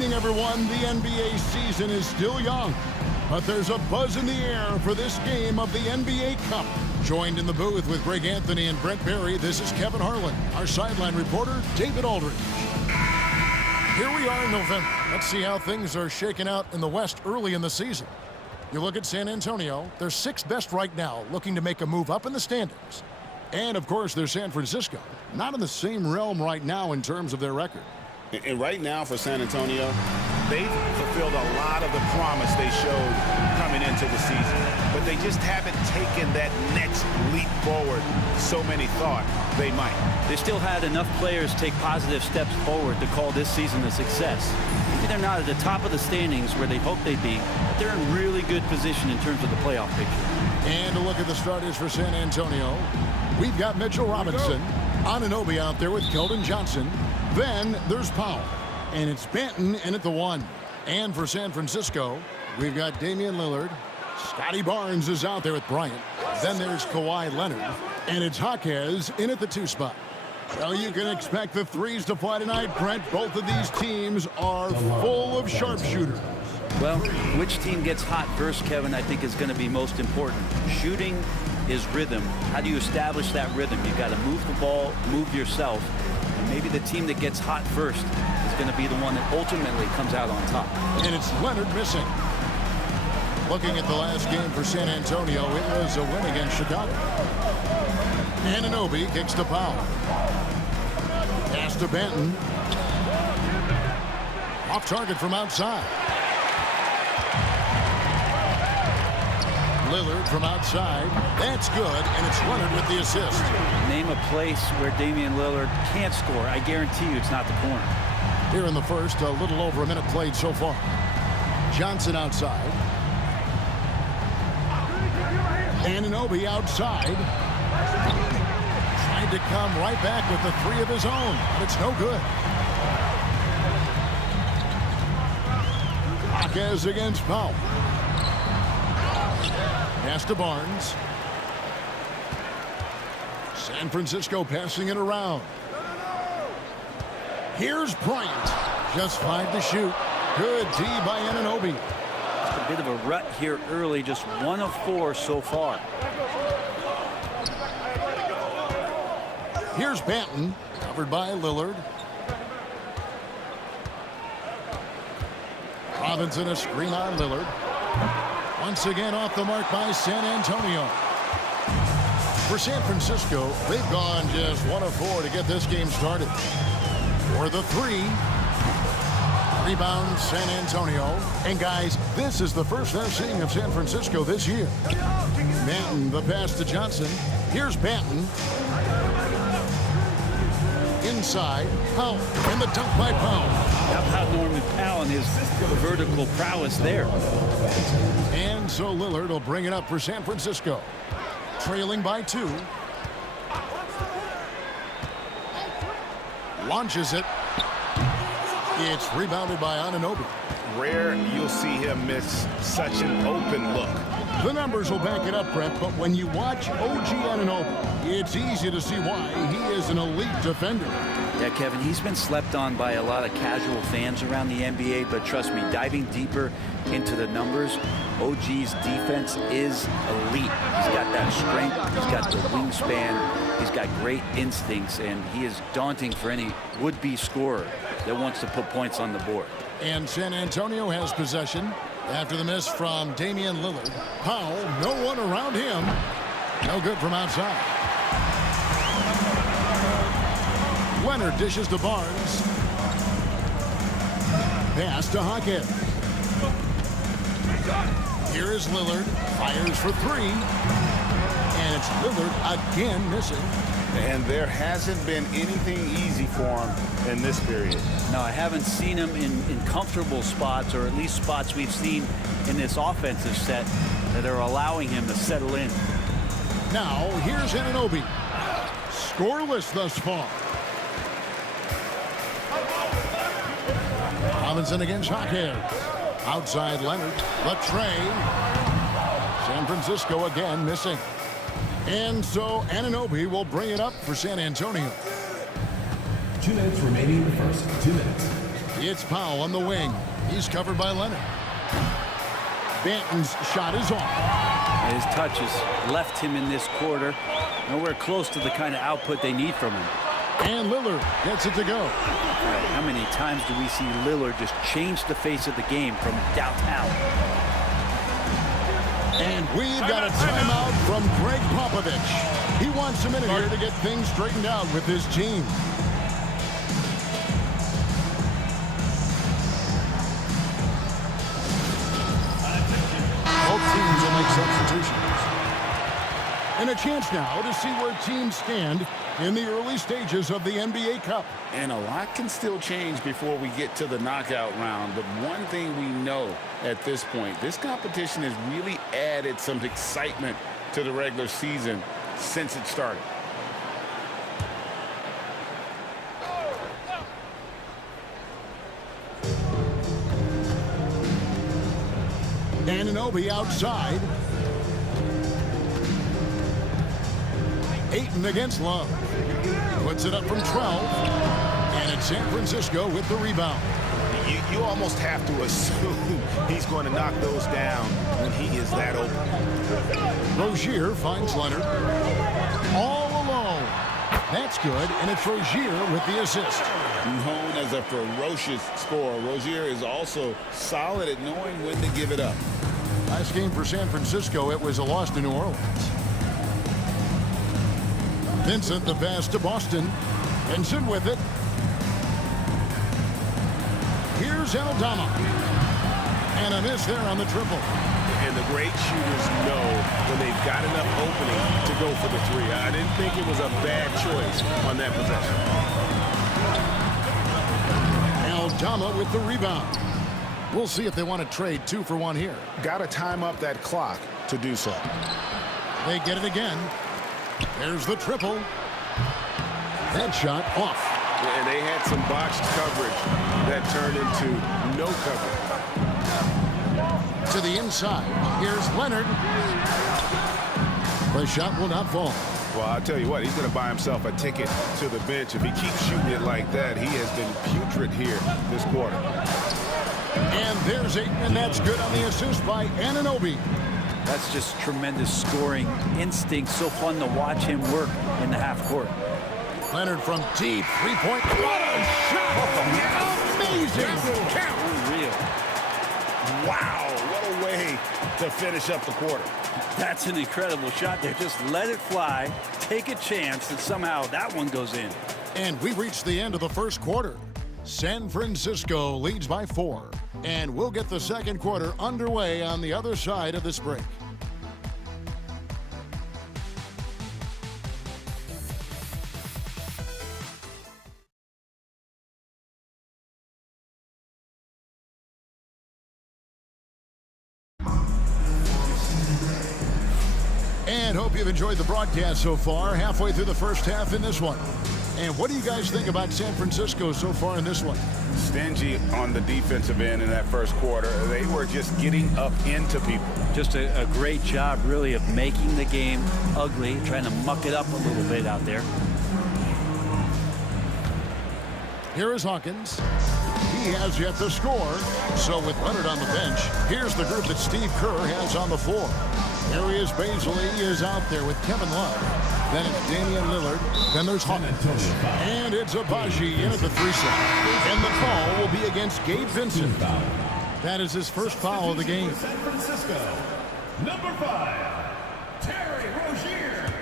evening, everyone. The NBA season is still young, but there's a buzz in the air for this game of the NBA Cup. Joined in the booth with Greg Anthony and Brent Barry, this is Kevin Harlan. Our sideline reporter, David Aldridge. Here we are in November. Let's see how things are shaking out in the West early in the season. You look at San Antonio, they're sixth best right now, looking to make a move up in the standings. And, of course, there's San Francisco, not in the same realm right now in terms of their record. And right now for San Antonio, they've fulfilled a lot of the promise they showed coming into the season. But they just haven't taken that next leap forward so many thought they might. They still had enough players take positive steps forward to call this season a success. Maybe they're not at the top of the standings where they hoped they'd be, but they're in really good position in terms of the playoff picture. And a look at the starters for San Antonio. We've got Mitchell Robinson, Anunoby out there with Keldon Johnson. Then there's Powell, and it's Banton in at the 1. And for San Francisco, we've got Damian Lillard. Scotty Barnes is out there with Bryant. Then there's Kawhi Leonard, and it's Jaquez in at the 2 spot. Well, you can expect the threes to fly tonight, Brent. Both of these teams are full of sharpshooters. Well, which team gets hot first, Kevin, I think is going to be most important. Shooting is rhythm. How do you establish that rhythm? You've got to move the ball, move yourself. And maybe the team that gets hot first is going to be the one that ultimately comes out on top. And it's Leonard missing. Looking at the last game for San Antonio, it was a win against Chicago. Anunoby kicks to Powell. Pass to Banton. Off target from outside. Lillard from outside. That's good, and it's Leonard with the assist. Name a place where Damian Lillard can't score. I guarantee you it's not the corner. Here in the first, a little over a minute played so far. Johnson outside. Anunoby outside. Tried to come right back with the 3 of his own, but it's no good. Jaquez against Powell. Pass to Barnes. San Francisco passing it around. Here's Bryant. Just 5 to shoot. Good D by Anunoby. Just a bit of a rut here early. Just 1 of 4 so far. Here's Banton. Covered by Lillard. Robinson a screen on Lillard. Once again off the mark by San Antonio. For San Francisco, they've gone just 1 of 4 to get this game started. For the 3. Rebound San Antonio. And guys, this is the first they're seeing of San Francisco this year. Banton, the pass to Johnson. Here's Banton. Inside, Powell, and the dunk by Powell. How about Norman Powell and his vertical prowess there? And so Lillard will bring it up for San Francisco. Trailing by 2. Launches it. It's rebounded by Anunoby. Rare you'll see him miss such an open look. The numbers will back it up, Brent, but when you watch OG Anunoby, it's easy to see why he is an elite defender. Yeah, Kevin, he's been slept on by a lot of casual fans around the NBA, but trust me, diving deeper into the numbers, OG's defense is elite. He's got that strength, he's got the wingspan, he's got great instincts, and he is daunting for any would-be scorer that wants to put points on the board. And San Antonio has possession after the miss from Damian Lillard. Powell, no one around him. No good from outside. Leonard dishes to Barnes. Pass to Jaquez. Here is Lillard. Fires for 3. And it's Lillard again missing. And there hasn't been anything easy for him in this period. No, I haven't seen him in comfortable spots, or at least spots we've seen in this offensive set that are allowing him to settle in. Now, here's Anunoby. Scoreless thus far. Robinson against Jaquez. Outside Leonard. Latrey. San Francisco again missing. And so Anunoby will bring it up for San Antonio. 2 minutes remaining in the first. 2 minutes. It's Powell on the wing. He's covered by Leonard. Banton's shot is off. His touches left him in this quarter. Nowhere close to the kind of output they need from him. And Lillard gets it to go. How many times do we see Lillard just change the face of the game from downtown? And we've got a timeout from Greg Popovich. He wants a minute here to get things straightened out with his team. Both teams will make substitutions. And a chance now to see where teams stand in the early stages of the NBA Cup. And a lot can still change before we get to the knockout round. But one thing we know at this point, this competition has really added some excitement to the regular season since it started. Anunoby outside. Ayton against Love. Puts it up from 12. And it's San Francisco with the rebound. You almost have to assume he's going to knock those down when he is that open. Rozier finds Leonard. All alone. That's good, and it's Rozier with the assist. Known as a ferocious scorer, Rozier is also solid at knowing when to give it up. Last game for San Francisco, it was a loss to New Orleans. Vincent the pass to Boston. Vincent with it. Here's Aldama. And a miss there on the triple. And the great shooters know when they've got enough opening to go for the three. I didn't think it was a bad choice on that possession. Aldama with the rebound. We'll see if they want to trade 2 for 1 here. Got to time up that clock to do so. They get it again. There's the triple. That shot off. And they had some botched coverage that turned into no coverage. To the inside. Here's Leonard. The shot will not fall. Well, I'll tell you what, he's going to buy himself a ticket to the bench. If he keeps shooting it like that, he has been putrid here this quarter. And there's Ayton, and that's good on the assist by Anunoby. That's just tremendous scoring instinct. So fun to watch him work in the half court. Leonard from deep, three-point. What a shot! Amazing! Unreal. Wow, what a way to finish up the quarter. That's an incredible shot there. Just let it fly, take a chance, and somehow that one goes in. And we reached the end of the first quarter. San Francisco leads by 4. And we'll get the second quarter underway on the other side of this break. And hope you've enjoyed the broadcast so far. Halfway through the first half in this one. And what do you guys think about San Francisco so far in this one? Stingy on the defensive end in that first quarter. They were just getting up into people. Just a great job, really, of making the game ugly, trying to muck it up a little bit out there. Here is Hawkins. He has yet to score. So with Leonard on the bench, here's the group that Steve Kerr has on the floor. Here he is, Baisley is out there with Kevin Love. Then it's Damian Lillard. Then there's Hawkins. And it's Agbaji in at the 3 set. And the call will be against Gabe Vincent. That is his first foul of the game. San Francisco, number 5, Terry Rozier.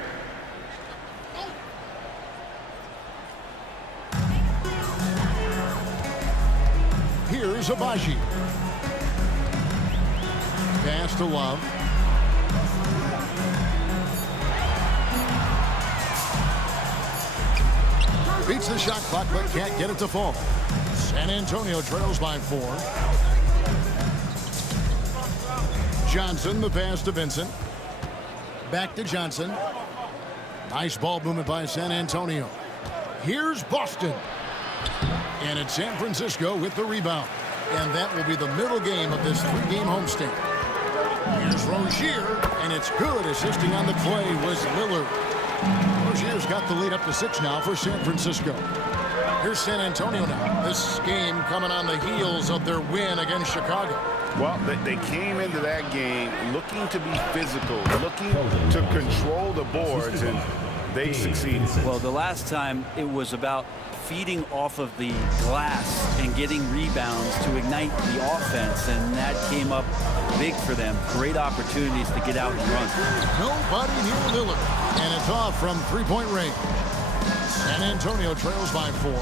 Here's Agbaji. Pass to Love. Beats the shot clock, but can't get it to fall. San Antonio trails by 4. Johnson, the pass to Vincent. Back to Johnson. Nice ball movement by San Antonio. Here's Boston. And it's San Francisco with the rebound. And that will be the middle game of this 3-game homestand. Here's Rozier, and it's good. Assisting on the play was Lillard. Rozier's got the lead up to 6 now for San Francisco. Here's San Antonio now. This game coming on the heels of their win against Chicago. Well, they came into that game looking to be physical, looking to control the boards, and they succeeded. Well, the last time it was about feeding off of the glass and getting rebounds to ignite the offense, and that came up big for them. Great opportunities to get out and run. Nobody near Lillard, and it's off from three-point range. San Antonio trails by 4.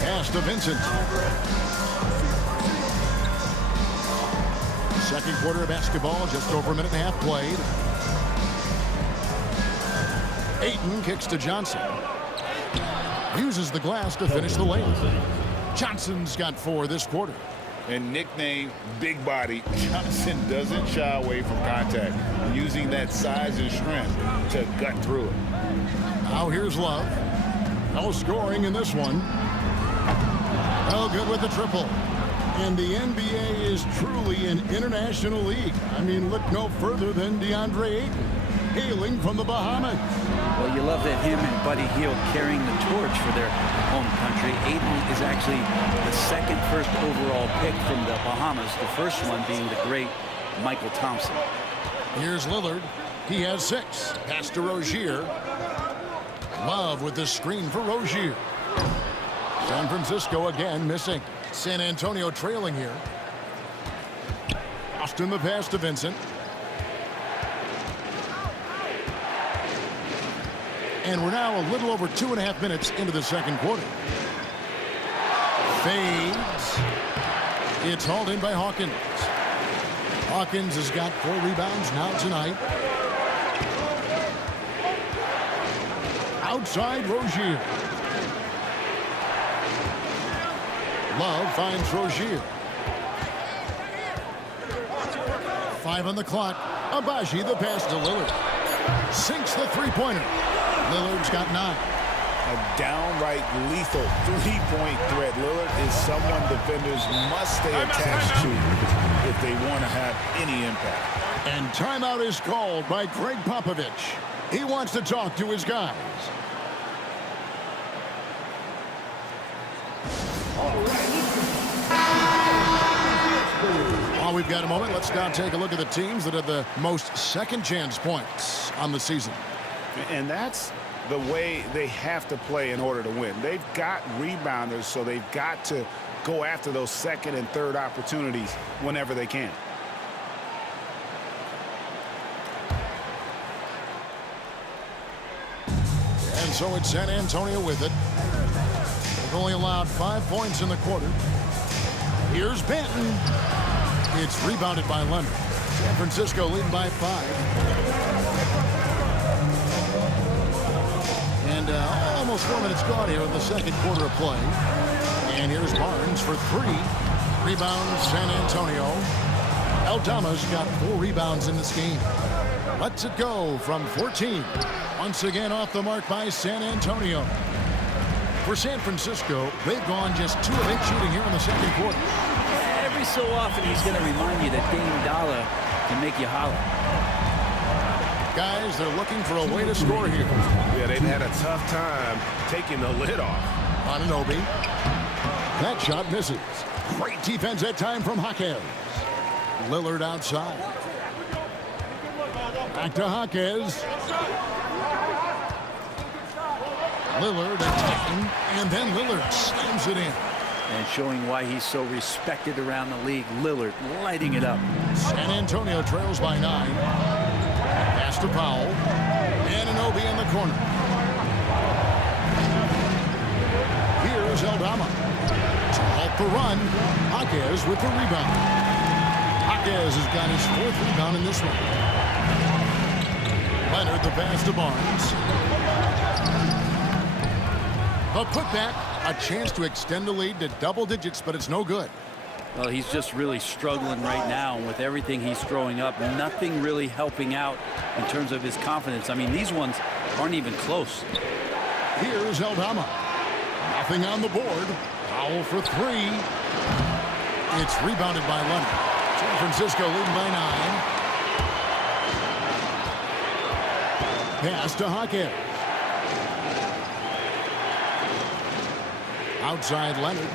Pass to Vincent. Second quarter of basketball, just over a minute and a half played. Ayton kicks to Johnson. Uses the glass to finish the layup. Johnson's got 4 this quarter. And nicknamed Big Body, Johnson doesn't shy away from contact, using that size and strength to gut through it. Now here's Love. No scoring in this one. No good with the triple. And the NBA is truly an international league. I mean, look no further than DeAndre Ayton, hailing from the Bahamas. Well, you love that him and Buddy Hield carrying the torch for their home country. Ayton is actually the second first overall pick from the Bahamas, the first one being the great Michael Thompson. Here's Lillard. He has 6. Pass to Rozier. Love with the screen for Rozier. San Francisco again missing. San Antonio trailing here. Austin the pass to Vincent. And we're now a little over 2.5 minutes into the second quarter. Fades. It's hauled in by Hawkins. Hawkins has got 4 rebounds now tonight. Outside Rozier. Love finds Rozier. 5 on the clock. Agbaji the pass to Lillard. Sinks the three-pointer. Lillard's got 9. A downright lethal three-point threat. Lillard is someone defenders must stay attached to if they want to have any impact. And timeout is called by Greg Popovich. He wants to talk to his guys. While we've got a moment, let's now take a look at the teams that have the most second-chance points on the season. And that's the way they have to play in order to win. They've got rebounders, so they've got to go after those second and third opportunities whenever they can. And so it's San Antonio with it. They've only allowed 5 points in the quarter. Here's Benton. It's rebounded by Leonard. San Francisco leading by 5. And almost 4 minutes gone here in the second quarter of play. And here's Barnes for 3. Rebounds San Antonio. Aldama's got 4 rebounds in this game. Lets it go from 14. Once again off the mark by San Antonio. For San Francisco, they've gone just 2 of 8 shooting here in the second quarter. Every so often he's going to remind you that Dame Dollar can make you holler. Guys, they're looking for a way to score here. Yeah, they've had a tough time taking the lid off. Anunoby. That shot misses. Great defense that time from Jaquez. Lillard outside. Back to Jaquez. Lillard attacking, and then Lillard slams it in. And showing why he's so respected around the league. Lillard lighting it up. San Antonio trails by 9. Pass to Powell. Anunoby in the corner. Here's Aldama. To halt the run. Jaquez with the rebound. Jaquez has got his 4th rebound in this one. Leonard the pass to Barnes. The putback, a chance to extend the lead to double digits, but it's no good. Well, he's just really struggling right now with everything he's throwing up. Nothing really helping out in terms of his confidence. I mean, these ones aren't even close. Here's Aldama. Nothing on the board. Foul for 3. It's rebounded by Leonard. San Francisco leading by 9. pass to Hawkins. Outside Leonard.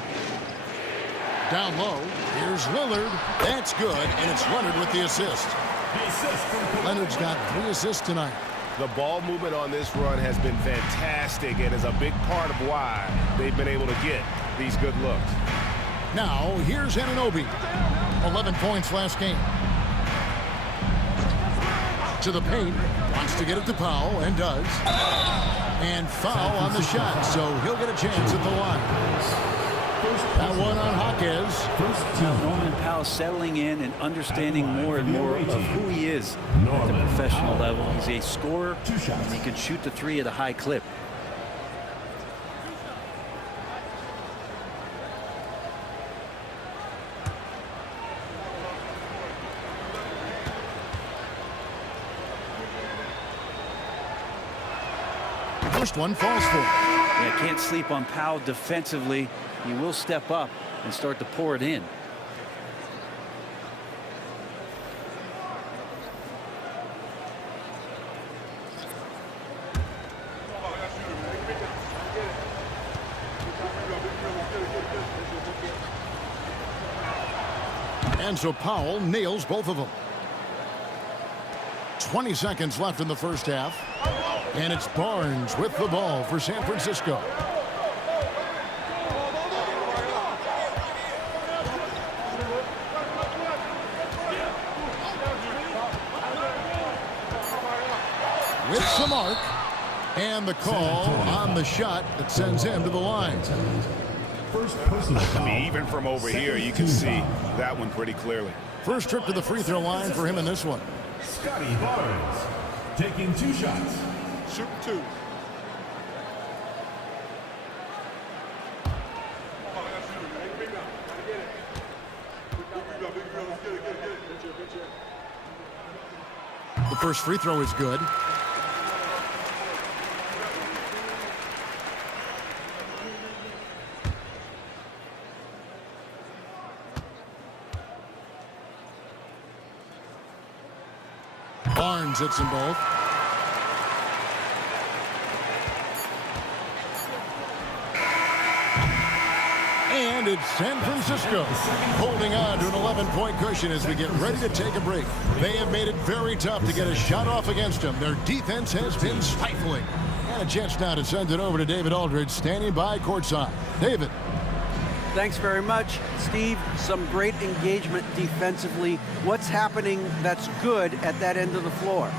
Down low. Here's Lillard. That's good, and it's Leonard with the assist. Leonard's got 3 assists tonight. The ball movement on this run has been fantastic and is a big part of why they've been able to get these good looks. Now, here's Anunoby. 11 points last game. To the paint. Wants to get it to Powell, and does. And foul on the shot, so he'll get a chance at the line. That one on Hawkins. Now Norman Powell settling in and understanding more and more of who he is at the professional level. He's a scorer, and he can shoot the 3 at a high clip. First one falls for him. Yeah, can't sleep on Powell defensively. He will step up and start to pour it in. And so Powell nails both of them. 20 seconds left in the first half. And it's Barnes with the ball for San Francisco. With some arc. And the call on the shot that sends him to the line. I mean, even from over here, you can see that one pretty clearly. First trip to the free throw line for him in this one. Scotty Barnes taking 2 shots. Shoot 2. The first free throw is good. Barnes hits them both. And it's San Francisco holding on to an 11-point cushion as we get ready to take a break. They have made it very tough to get a shot off against them. Their defense has been stifling. And a chance now to send it over to David Aldridge, standing by courtside. David. Thanks very much, Steve. Some great engagement defensively. What's happening that's good at that end of the floor?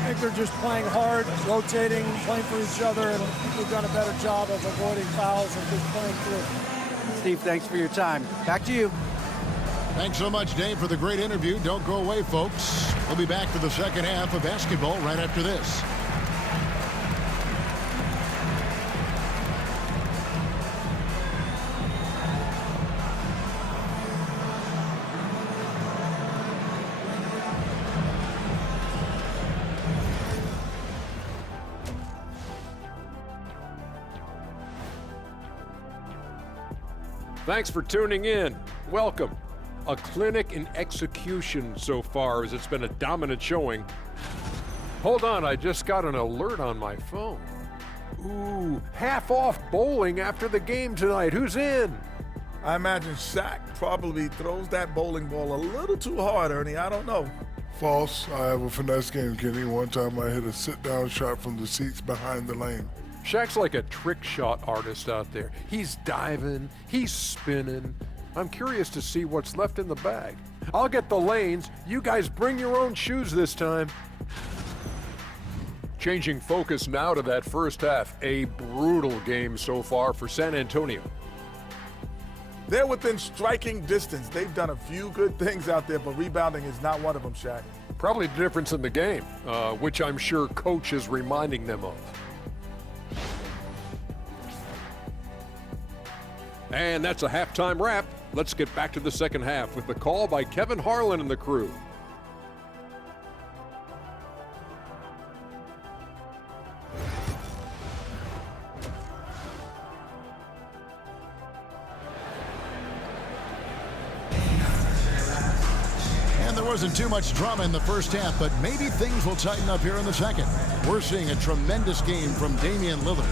I think they're just playing hard, rotating, playing for each other, and we've done a better job of avoiding fouls and just playing through. Steve, thanks for your time. Back to you. Thanks so much, Dave, for the great interview. Don't go away, folks. We'll be back for the second half of basketball right after this. Thanks for tuning in. Welcome. A clinic in execution so far, as it's been a dominant showing. Hold on, I just got an alert on my phone. Ooh, half off bowling after the game tonight. Who's in? I imagine Shaq probably throws that bowling ball a little too hard, Ernie. I don't know. False. I have a finesse game, Kenny. One time I hit a sit-down shot from the seats behind the lane. Shaq's like a trick shot artist out there. He's diving, he's spinning. I'm curious to see what's left in the bag. I'll get the lanes. You guys bring your own shoes this time. Changing focus now to that first half. A brutal game so far for San Antonio. They're within striking distance. They've done a few good things out there, but rebounding is not one of them, Shaq. Probably the difference in the game, which I'm sure coach is reminding them of. And that's a halftime wrap. Let's get back to the second half with the call by Kevin Harlan and the crew. wasn't too much drama in the first half, but maybe things will tighten up here in the second. We're seeing a tremendous game from Damian Lillard.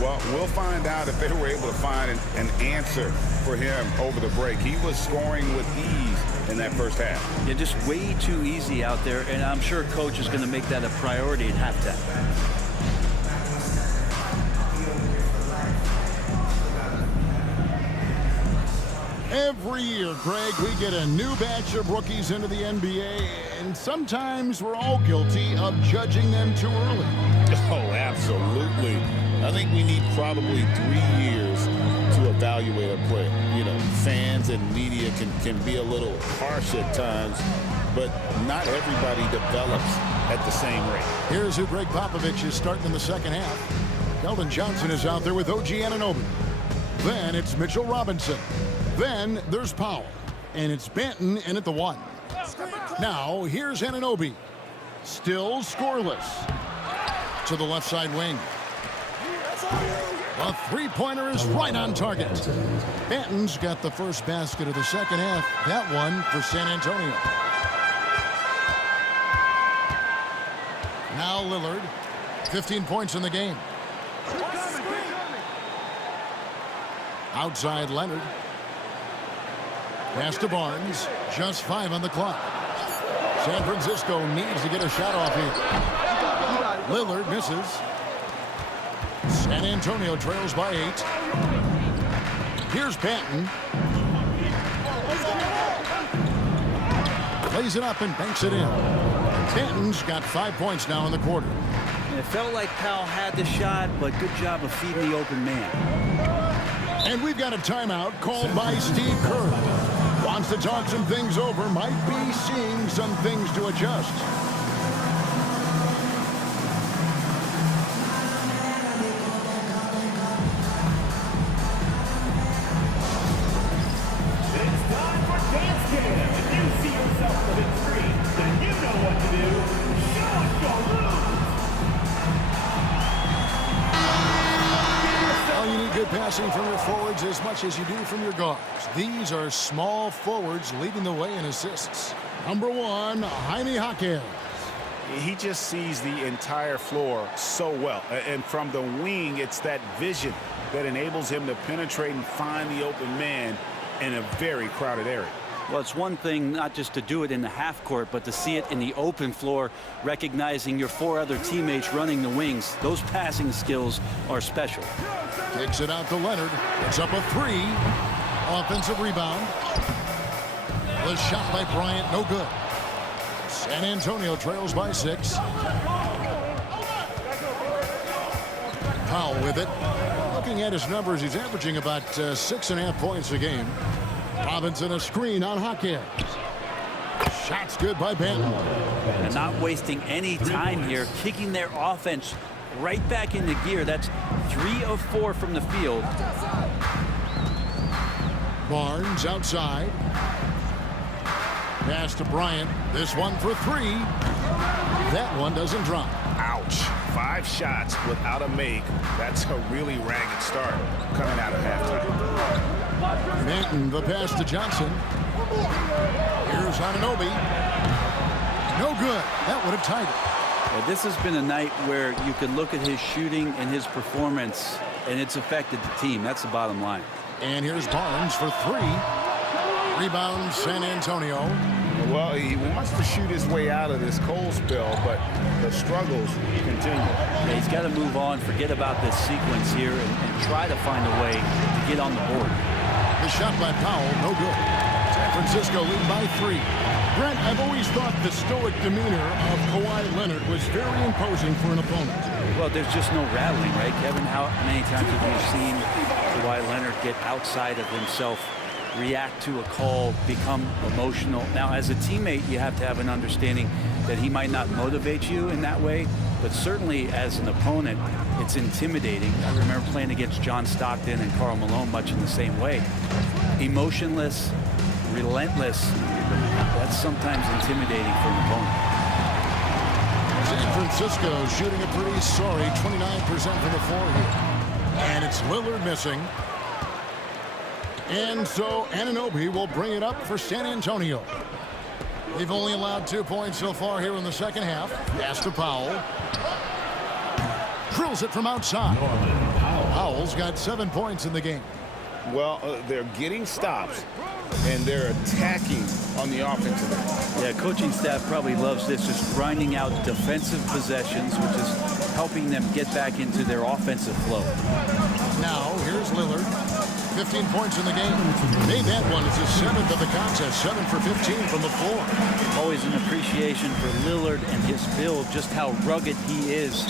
Well, we'll find out if they were able to find an answer for him over the break. He was scoring with ease in that first half. Yeah, just way too easy out there, and I'm sure coach is going to make that a priority at halftime. Every year, Greg, we get a new batch of rookies into the NBA, and sometimes we're all guilty of judging them too early. Oh, absolutely. I think we need probably 3 years to evaluate a player. You know, fans and media can be a little harsh at times, but not everybody develops at the same rate. Here's who Greg Popovich is starting in the second half. Keldon Johnson is out there with OG Anunoby. Then it's Mitchell Robinson. Then there's Powell. And it's Banton in at the 1. Now, here's Anunoby. Still scoreless. To the left side wing. A three-pointer is right on target. Banton's got the first basket of the second half. That one for San Antonio. Now Lillard. 15 points in the game. Outside Leonard. Pass to Barnes. Just 5 on the clock. San Francisco needs to get a shot off here. Lillard misses. San Antonio trails by 8. Here's Banton. Plays it up and banks it in. Banton's got 5 points now in the quarter. It felt like Powell had the shot, but good job of feeding the open man. And we've got a timeout called by Steve Kerr. Wants to talk some things over, might be seeing some things to adjust. It's time for Dance Jam. If you see yourself on the big screen, then you know what to do. Show us your moves. Well, you need good passing from your forwards as much as you do from your guards. These are small forwards leading the way in assists. Number 1, Jaime Jaquez. He just sees the entire floor so well. And from the wing, it's that vision that enables him to penetrate and find the open man in a very crowded area. Well, it's one thing not just to do it in the half court, but to see it in the open floor, recognizing your 4 other teammates running the wings. Those passing skills are special. Takes it out to Leonard. It's up a 3. Offensive rebound. The shot by Bryant, no good. San Antonio trails by 6. Powell with it. Looking at his numbers, he's averaging about 6.5 points a game. Robinson a screen on Jaquez. Shot's good by Banton. And not wasting any time here, kicking their offense right back into gear. That's 3 of 4 from the field. Barnes outside. Pass to Bryant. This one for 3. That one doesn't drop. Ouch. 5 shots without a make. That's a really ragged start coming out of halftime. Banton, the pass to Johnson. Here's Anunoby. No good. That would have tied it. Well, this has been a night where you can look at his shooting and his performance, and it's affected the team. That's the bottom line. And here's Barnes for 3. Rebound, San Antonio. Well, he wants to shoot his way out of this cold spell, but the struggles continue. Yeah, he's got to move on, forget about this sequence here, and try to find a way to get on the board. The shot by Powell, no good. San Francisco lead by 3. Brent, I've always thought the stoic demeanor of Kawhi Leonard was very imposing for an opponent. Well, there's just no rattling, right, Kevin? How many times have you seen Kawhi Leonard get outside of himself, react to a call, become emotional? Now, as a teammate, you have to have an understanding that he might not motivate you in that way, but certainly as an opponent, it's intimidating. I remember playing against John Stockton and Karl Malone much in the same way. Emotionless, relentless, that's sometimes intimidating for an opponent. San Francisco shooting a pretty sorry 29% from the floor here. And it's Lillard missing. And so Anunoby will bring it up for San Antonio. They've only allowed 2 points so far here in the second half. Pass to Powell. Drills it from outside. Powell's got 7 points in the game. Well, they're getting stops, and they're attacking on the offensive end. Yeah, coaching staff probably loves this, just grinding out defensive possessions, which is helping them get back into their offensive flow. Now, here's Lillard. 15 points in the game. Made that one. It's his 7th of the contest. 7 for 15 from the floor. Always an appreciation for Lillard and his build, just how rugged he is,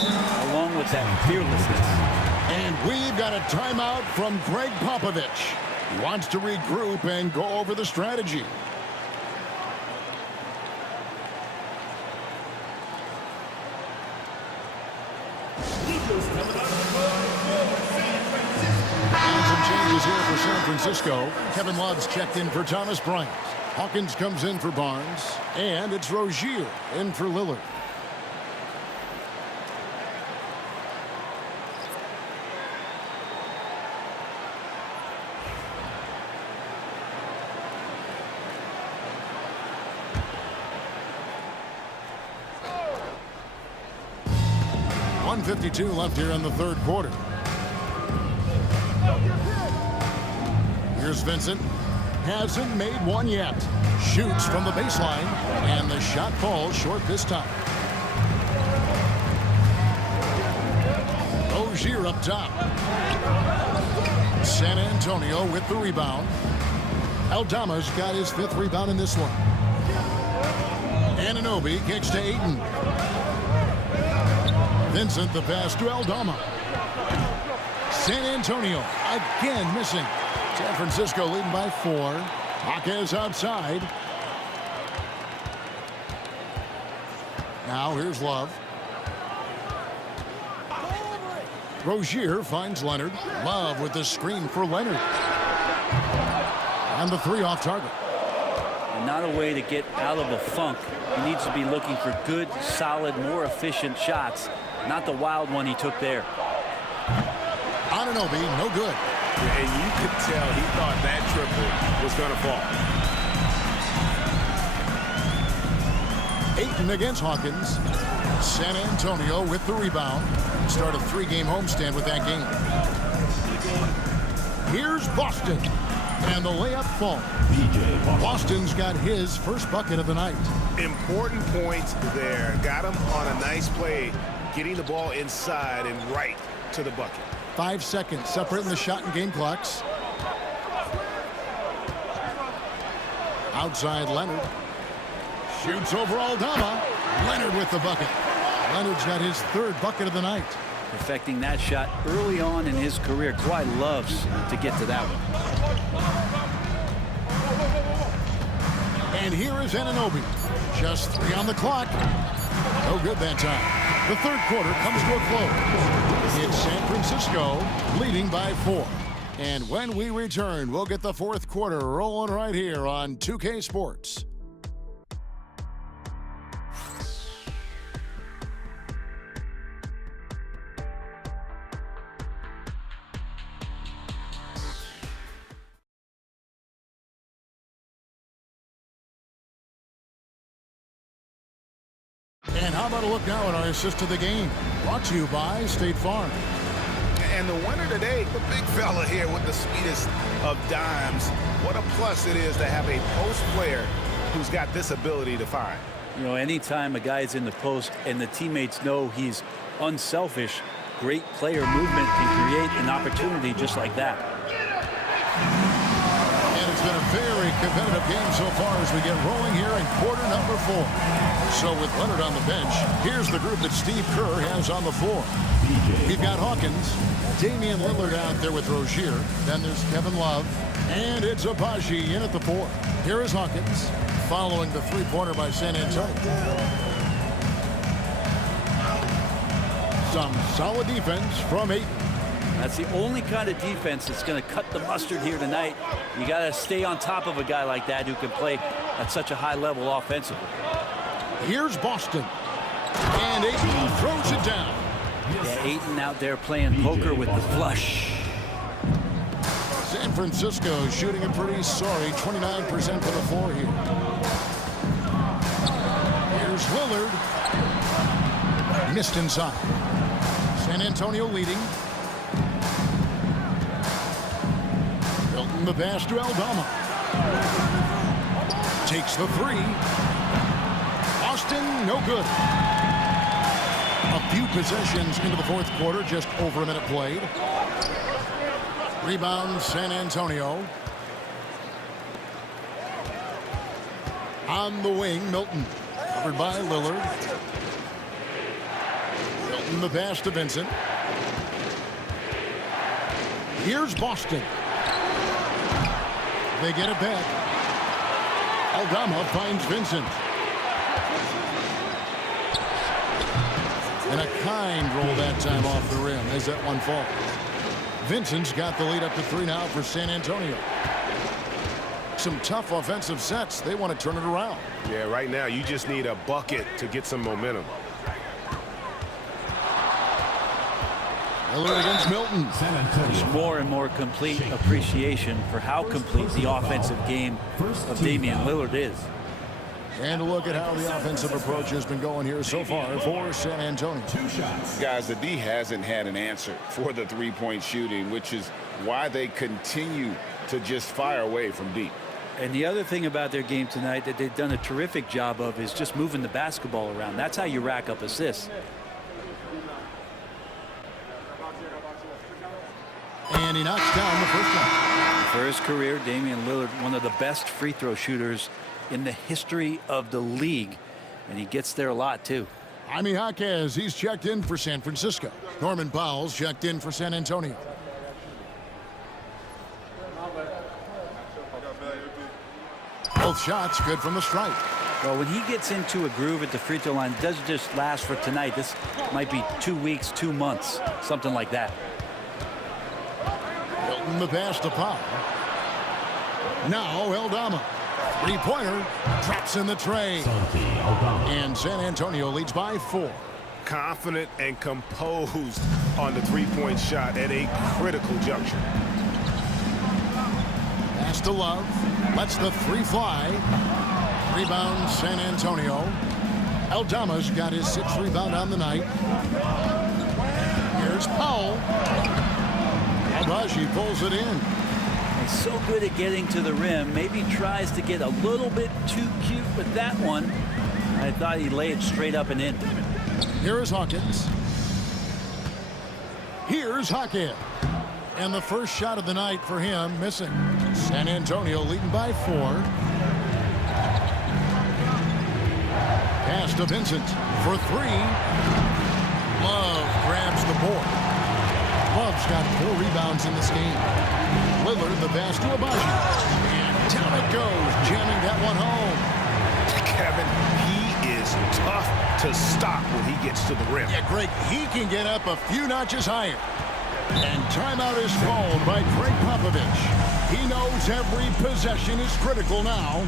along with that fearlessness. And we've got a timeout from Greg Popovich. He wants to regroup and go over the strategy. Changes here for San Francisco. Kevin Love's checked in for Thomas Bryant. Hawkins comes in for Barnes. And it's Rozier in for Lillard. .152 left here in the third quarter. Here's Vincent. Hasn't made one yet. Shoots from the baseline, and the shot falls short this time. Rozier up top. San Antonio with the rebound. Aldama's got his 5th rebound in this one. Anunoby kicks to Ayton. Vincent the pass to Aldama. San Antonio again missing. San Francisco leading by 4. Jaquez outside. Now here's Love. Rozier finds Leonard. Love with the screen for Leonard. And the 3 off target. And not a way to get out of a funk. He needs to be looking for good, solid, more efficient shots. Not the wild one he took there. Anunoby, no good. And you could tell he thought that triple was going to fall. Ayton against Hawkins. San Antonio with the rebound. Start a 3-game homestand with that game. Here's Boston. And the layup falls. Boston's got his first bucket of the night. Important points there. Got him on a nice play, getting the ball inside and right to the bucket. 5 seconds separating the shot and game clocks. Outside Leonard. Shoots over Aldama. Leonard with the bucket. Leonard's got his 3rd bucket of the night. Perfecting that shot early on in his career. Kawhi loves to get to that one. And here is Anunoby. Just 3 on the clock. No good that time. The third quarter comes to a close. It's San Francisco leading by 4. And when we return, we'll get the fourth quarter rolling right here on 2K Sports. And how about a look now at our assist to the game? Brought to you by State Farm. And the winner today, the big fella here with the sweetest of dimes. What a plus it is to have a post player who's got this ability to find. You know, anytime a guy's in the post and the teammates know he's unselfish, great player movement can create an opportunity just like that. And it's been a very competitive game so far as we get rolling here in quarter number 4. So with Leonard on the bench, here's the group that Steve Kerr has on the floor. We've got Hawkins, Damian Lillard out there with Rozier. Then there's Kevin Love, and it's Agbaji in at the 4. Here is Hawkins, following the three-pointer by San Antonio. Some solid defense from Ayton. That's the only kind of defense that's going to cut the mustard here tonight. You got to stay on top of a guy like that who can play at such a high level offensively. Here's Boston. And Ayton throws it down. Yeah, Ayton out there playing poker with the flush. San Francisco shooting a pretty sorry 29% for the floor here. Here's Lillard. Missed inside. San Antonio leading. Milton the pass to Aldama. Takes the three. Austin, no good. A few possessions into the fourth quarter, just over a minute played. Rebound, San Antonio. On the wing, Milton. Covered by Lillard. Milton the pass to Vincent. Here's Boston. They get it back. Aldama finds Vincent. And a kind roll that time off the rim as that one falls. Vincent's got the lead up to 3 now for San Antonio. Some tough offensive sets. They want to turn it around. Yeah, right now you just need a bucket to get some momentum. Lillard against Milton. There's more and more complete appreciation for how complete the offensive game of Damian Lillard is. And a look at how the offensive approach has been going here so far for San Antonio. Guys, the D hasn't had an answer for the three-point shooting, which is why they continue to just fire away from deep. And the other thing about their game tonight that they've done a terrific job of is just moving the basketball around. That's how you rack up assists. And he knocks down the first one. For his career, Damian Lillard, one of the best free throw shooters in the history of the league. And he gets there a lot, too. Jaime Jaquez, he's checked in for San Francisco. Norman Powell's checked in for San Antonio. Both shots good from the stripe. Well, when he gets into a groove at the free throw line, it doesn't just last for tonight. This might be 2 weeks, 2 months, something like that. Milton the pass to Powell. Now Aldama. Three-pointer. Traps in the tray. And San Antonio leads by 4. Confident and composed on the three-point shot at a critical juncture. Pass to Love. Lets the three fly. Rebound San Antonio. Aldama's got his 6th rebound on the night. Here's Powell. Albaji pulls it in. He's so good at getting to the rim. Maybe tries to get a little bit too cute with that one. I thought he'd lay it straight up and in. Here is Hawkins. Here's Hawkins. And the first shot of the night for him missing. San Antonio leading by 4. Pass to Vincent for 3. Love grabs the board. Love's got 4 rebounds in this game. Lillard the pass to Abaji. And down it goes, jamming that one home. Kevin, he is tough to stop when he gets to the rim. Yeah, Greg, he can get up a few notches higher. And timeout is called by Greg Popovich. He knows every possession is critical now.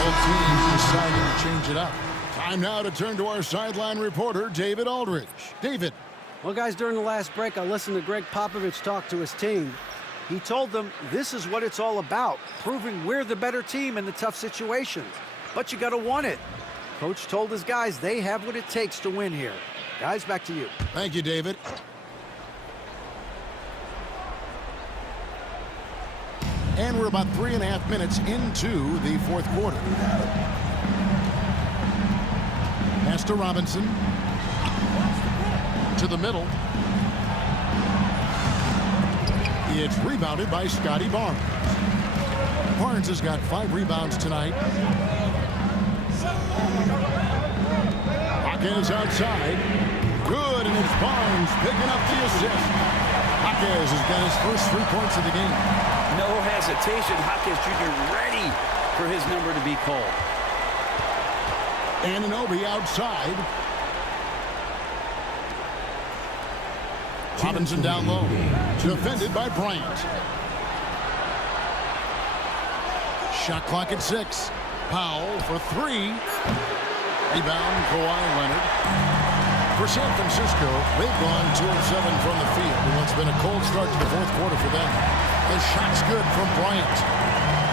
Both teams deciding to change it up. Time now to turn to our sideline reporter, David Aldridge. David. Well, guys, during the last break, I listened to Greg Popovich talk to his team. He told them this is what it's all about, proving we're the better team in the tough situations. But you got to want it. Coach told his guys they have what it takes to win here. Guys, back to you. Thank you, David. And we're about 3.5 minutes into the fourth quarter. Pass to Robinson. To the middle. It's rebounded by Scotty Barnes. Barnes has got 5 rebounds tonight. Hawkins outside. Good, and it's Barnes picking up the assist. Hawkins has got his first 3 points of the game. No hesitation. Hawkins Jr. ready for his number to be called. Anunoby outside. Robinson down low. Defended by Bryant. Shot clock at 6. Powell for 3. Rebound, Kawhi Leonard. For San Francisco, they've gone 2 of 7 from the field in what's been a cold start to the fourth quarter for them. The shot's good from Bryant.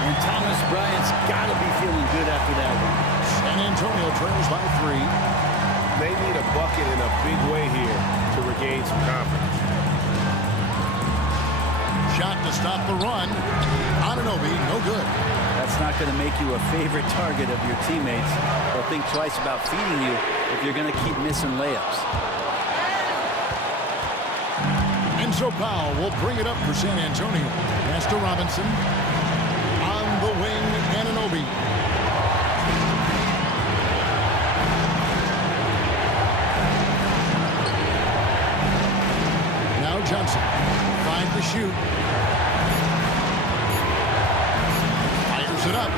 And Thomas Bryant's got to be feeling good after that one. San Antonio trails by 3. They need a bucket in a big way here to regain some confidence. Shot to stop the run. Anunoby, no good. That's not going to make you a favorite target of your teammates. They'll think twice about feeding you if you're going to keep missing layups. Enzo Powell will bring it up for San Antonio. Pass to Robinson. On the wing, Anunoby. Now Johnson. 5 to shoot. Fires it up.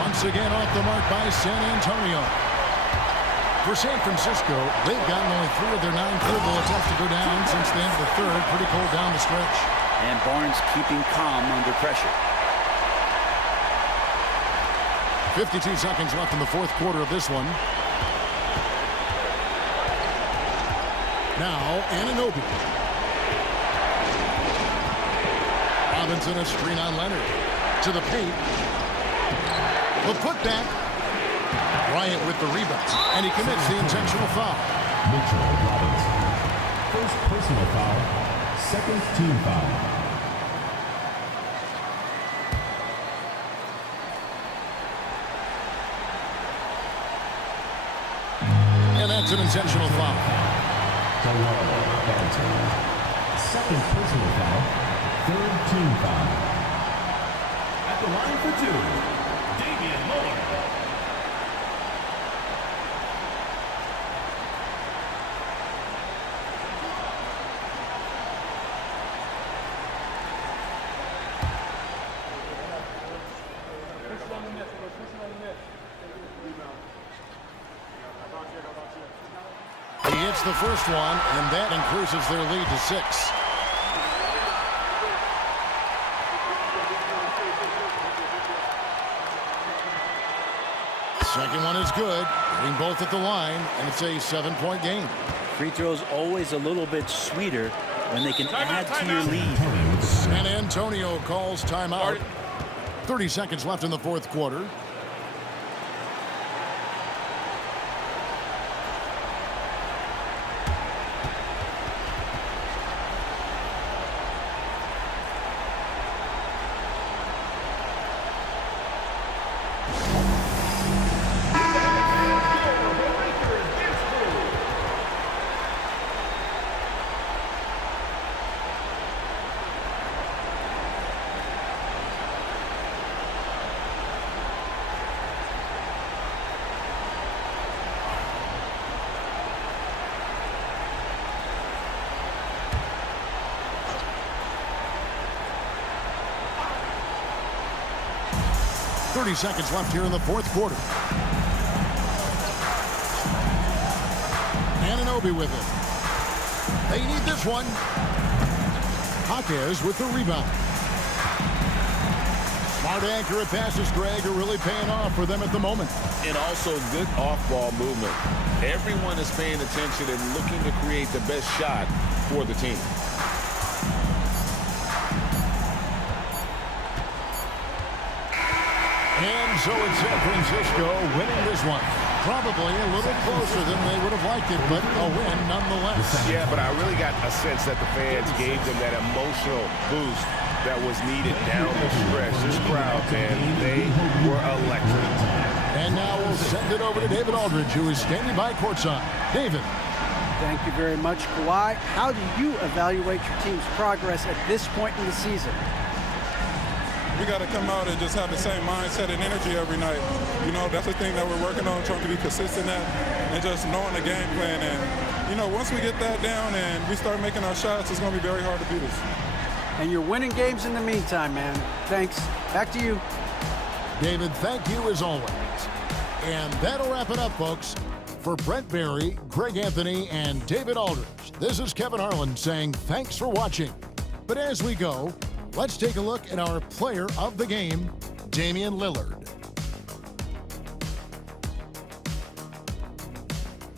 Once again off the mark by San Antonio. For San Francisco, they've gotten only 3 of their 9 field goal attempts to go down since the end of the third. Pretty cold down the stretch. And Barnes keeping calm under pressure. 52 seconds left in the fourth quarter of this one. Now, Anunoby. Robinson a screen on Leonard. To the paint. The putback. Bryant with the rebound. And he commits the intentional foul. Mitchell Robinson. First personal foul. Second team foul. And that's an intentional foul. DeLore Banton. Second personal foul. Third team foul. At the line for 2, Damian Lillard. He hits the first one, and that increases their lead to 6. Second one is good. Getting both at the line, and it's a 7-point game. Free throws always a little bit sweeter when they can add to your lead. San Antonio calls timeout. 30 seconds left in the fourth quarter. .30 seconds left here in the fourth quarter. Anunoby with it. They need this one. Jaquez with the rebound. Smart accurate passes, Greg, are really paying off for them at the moment. And also good off-ball movement. Everyone is paying attention and looking to create the best shot for the team. And so it's San Francisco winning this one. Probably a little closer than they would have liked it, but a win nonetheless. Yeah, but I really got a sense that the fans gave them that emotional boost that was needed down the stretch. This crowd, man, they were electric. And now we'll send it over to David Aldridge, who is standing by courtside. David. Thank you very much, Kawhi. How do you evaluate your team's progress at this point in the season? We got to come out and just have the same mindset and energy every night. You know, that's the thing that we're working on, trying to be consistent at, and just knowing the game plan. And, you know, once we get that down and we start making our shots, it's going to be very hard to beat us. And you're winning games in the meantime, man. Thanks. Back to you. David, thank you as always. And that'll wrap it up, folks. For Brent Barry, Greg Anthony, and David Aldridge, this is Kevin Harlan saying thanks for watching. But as we go, let's take a look at our player of the game, Damian Lillard.